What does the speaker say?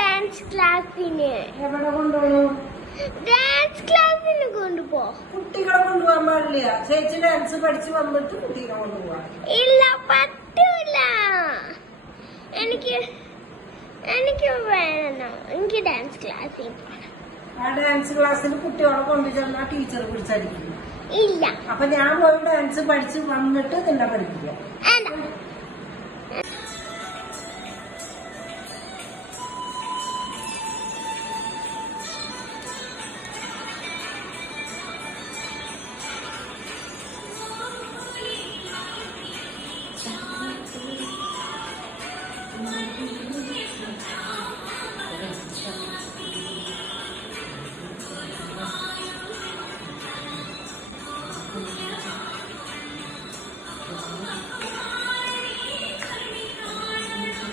Dance ക്ലാസ്സിന് എവിടെ കൊണ്ടുപോകും? ഡാൻസ് ക്ലാസ്സിന് കൊണ്ടുപോ. കുട്ടികളെ കൊണ്ടുപോകാൻ പാടില്ല. ചേച്ചി ഡാൻസ് പഠിച്ച് വന്നിട്ട് കുട്ടികളെ കൊണ്ടുപോവാ. ഇല്ല, പറ്റൂല. എനിക്ക് വേണം. എനിക്ക് ഡാൻസ് ക്ലാസ്സിൽ പോണം. ആ ഡാൻസ് ക്ലാസ്സിൽ കുട്ടികളെ കൊണ്ടുചെന്നാ ടീച്ചർ പിടിച്ചടിക്കും. ഇല്ല. അപ്പൊ ഞാൻ പോയി ഡാൻസ് പഠിച്ച് വന്നിട്ട് നിന്നെ പഠിപ്പിക്കാം.